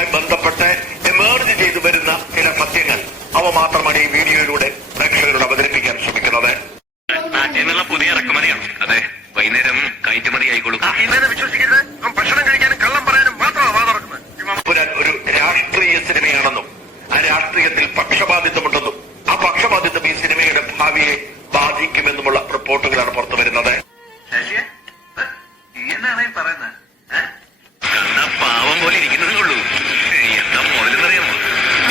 സിനിമയുമായി ബന്ധപ്പെട്ട് എമേർജ് ചെയ്തു വരുന്ന ചില സത്യങ്ങൾ അവ മാത്രമാണ് ഈ വീഡിയോയിലൂടെ പ്രേക്ഷകരോട് അവതരിപ്പിക്കാൻ ശ്രമിക്കുന്നത്. പുതിയ ഇറക്കുമതിയാണ്. അതെ, വൈകുന്നേരം കയറ്റുമതി ആയിക്കോളും. വിശ്വസിക്കരുത്. ഭക്ഷണം കഴിക്കാനും കള്ളം പറയാനും മാത്രമാണ് വാതുറക്കുന്നത്. ഒരു രാഷ്ട്രീയ സിനിമയാണെന്നും ആ രാഷ്ട്രീയത്തിൽ പക്ഷപാതിത്വമുണ്ടെന്നും ആ പക്ഷപാതിത്വം ഈ സിനിമയുടെ ഭാവിയെ ബാധിക്കുമെന്നുമുള്ള റിപ്പോർട്ടുകളാണ് പുറത്തുവരുന്നത്. എന്നാണ് പറയുന്നത്? പാവം പോലെ ഇരിക്കുന്നതേ ഉള്ളൂ. എന്താ മോലെന്നറിയാമോ?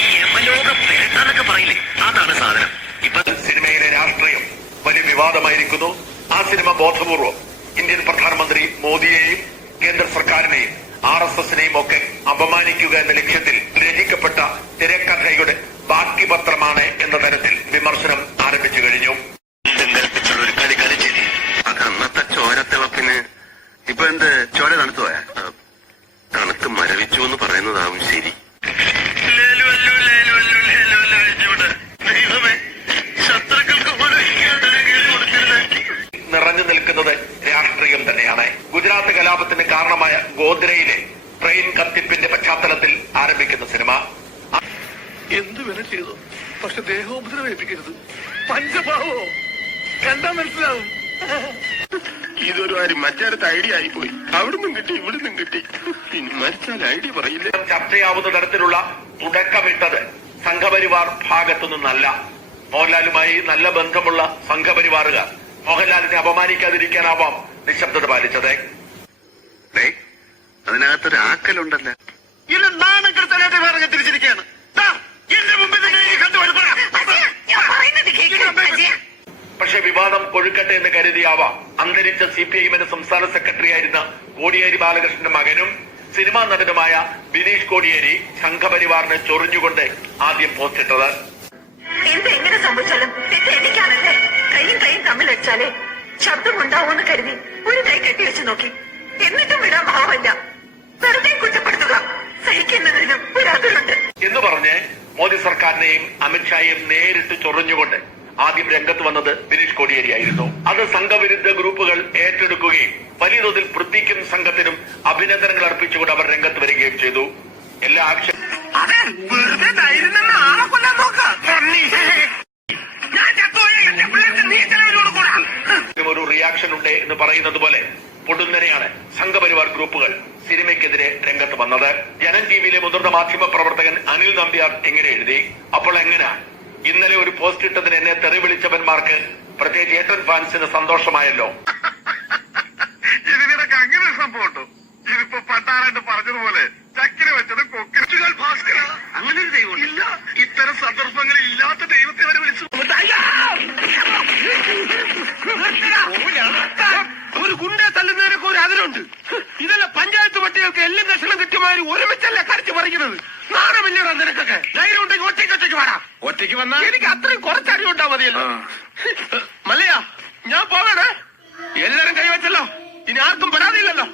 ഈ യമലോകം പേട്ടാന്നൊക്കെ പറയില്ലേ, അതാണ് സാധനം. ഇപ്പൊ സിനിമയിലെ രാഷ്ട്രീയം വലിയ വിവാദമായിരിക്കുന്നു. ആ സിനിമ ബോധപൂർവം ഇന്ത്യൻ പ്രധാനമന്ത്രി മോദിയെയും കേന്ദ്ര സർക്കാരിനെയും RSSനെയും ഒക്കെ അപമാനിക്കുക എന്ന ലക്ഷ്യത്തിൽ രചിക്കപ്പെട്ട തിരക്കഥയുടെ ബാക്കി പത്രമാണ് എന്ന തരത്തിൽ വിമർശനം ആരംഭിച്ചു കഴിഞ്ഞു. ഒരു കളി കളിച്ചിരി അത് അന്നത്തെ ചോരത്തിളപ്പിന് ഇപ്പൊ എന്ത് ചോര തണുത്തു പോയാ? തണുത്ത് മരവിച്ചു എന്ന് പറയുന്നതാവും ശരി. നിറഞ്ഞു നിൽക്കുന്നത് രാഷ്ട്രീയം തന്നെയാണ്. ഗുജറാത്ത് കലാപത്തിന് കാരണമായ ഗോദ്രയിലെ ട്രെയിൻ കത്തിപ്പിന്റെ പശ്ചാത്തലത്തിൽ ആരംഭിക്കുന്ന സിനിമ എന്ത് വേണം ചെയ്തു, പക്ഷെ ദേഹോപദ്രവേൽപ്പിക്കരുത്. പഞ്ചഭാവോ കണ്ടാ മനസ്സിലാവും. ഇതൊരു കാര്യം മറ്റേടത്ത് ഐഡിയ ആയിപ്പോയി. അവിടുന്നും കിട്ടി ഇവിടുന്നും കിട്ടി. ഇനി മരിച്ചാൽ ഐഡിയ പറയില്ല. ചർച്ചയാവുന്ന തരത്തിലുള്ള തുടക്കമിട്ടത് സംഘപരിവാർ ഭാഗത്തു നിന്നല്ല. മോഹൻലാലുമായി നല്ല ബന്ധമുള്ള സംഘപരിവാറുകാർ മോഹൻലാലിനെ അപമാനിക്കാതിരിക്കാനാവാം നിശബ്ദത പാലിച്ചത്. അതിനകത്തൊരു ആക്കലുണ്ടല്ലോ. ഇത് നാണം കെടുത്താനായിട്ട് വേറെ തിരിച്ചിരിക്കുകയാണ്. പക്ഷെ വിവാദം കൊഴുക്കട്ടെ എന്ന് കരുതിയാവാം അന്തരിച്ച CPIഎമ്മിന്റെ സംസ്ഥാന സെക്രട്ടറി ആയിരുന്ന കോടിയേരി ബാലകൃഷ്ണന്റെ മകനും സിനിമാ നടനുമായ ബിനീഷ് കോടിയേരി സംഘപരിവാറിനെ ചൊറിഞ്ഞുകൊണ്ട് ആദ്യം പോസ്റ്റിട്ടത്. എങ്ങനെ സംഭവിച്ചാലും എനിക്കാണല്ലേ. കൈയും തമ്മിലടിച്ചാലേ ശബ്ദമുണ്ടാവൂന്ന് കരുതി ഒരു കൈ കെട്ടിവെച്ച് നോക്കി. എന്നിട്ടും വിടാൻ ഭാവമില്ല. വെറുതെ കുറ്റപ്പെടുത്തുക സഹിക്കുന്നതിനും ഒരു അതിലുണ്ട് എന്ന് പറഞ്ഞ് മോദി സർക്കാരിനെയും അമിത്ഷായെയും നേരിട്ട് ചൊറിഞ്ഞുകൊണ്ട് ആദ്യം രംഗത്ത് വന്നത് ബിനീഷ് കോടിയേരിയായിരുന്നു. അത് സംഘവിരുദ്ധ ഗ്രൂപ്പുകൾ ഏറ്റെടുക്കുകയും വലിയ തോതിൽ പൃഥ്വിക്കും സംഘത്തിനും അഭിനന്ദനങ്ങൾ അർപ്പിച്ചുകൊണ്ട് അവർ രംഗത്ത് വരികയും ചെയ്തു. എല്ലാ ആക്ഷനും ഒരു റിയാക്ഷൻ ഉണ്ട് എന്ന് പറയുന്നത് പോലെ പൊടുന്നനെയാണ് സംഘപരിവാർ ഗ്രൂപ്പുകൾ സിനിമയ്ക്കെതിരെ രംഗത്ത് വന്നത്. ജനം ടിവിയിലെ മുതിർന്ന മാധ്യമ പ്രവർത്തകൻ അനിൽ നമ്പ്യാർ എങ്ങനെ എഴുതി? അപ്പോൾ എങ്ങനെയാ ഇന്നലെ ഒരു പോസ്റ്റ് ഇട്ടതിന് എന്നെ തെറി വിളിച്ചവന്മാർക്ക് പ്രത്യേകിച്ച് ഏട്ടൻ ഫാൻസിന് സന്തോഷമായല്ലോ. ഇതിനൊക്കെ അങ്ങനെ ഒരു സംഭവം ഉണ്ടോ? ഇതിപ്പോ പട്ടാറായിട്ട് പറഞ്ഞതുപോലെ ചക്കിന് വെച്ചത് കൊക്കിച്ചുകൾ ഭാസ്കര. അങ്ങനെ ഒരു ദൈവം ഇല്ല. ഇത്തരം സന്ദർഭങ്ങളിൽ ഇല്ലാത്ത ദൈവത്തെ വരെ വിളിച്ചു. ഒരു ഗുണ്ടെ തള്ളുന്നതിനൊക്കെ ഒരു അതിലുണ്ട്. ഇതല്ല പഞ്ചായത്ത് പട്ടികൾക്ക് എല്ലാം കഷണം കിട്ടിയമാതിരി ഒരുമിച്ചല്ല കരച്ചു പറിക്കുന്നത്. നാണമില്ലടാ നിനക്കൊക്കെ. ധൈര്യം ഉണ്ടെങ്കിൽ ഒറ്റയ്ക്ക് വേടാ. ഒറ്റയ്ക്ക് വന്നാൽ എനിക്ക് അത്രയും കുറച്ചടി ഉണ്ടാ മതിയല്ലോ. മല്ലയാ, ഞാൻ പോകണേ. എല്ലാരും കൈവച്ചല്ലോ. ഇനി ആർക്കും പരാതിയില്ലല്ലോ.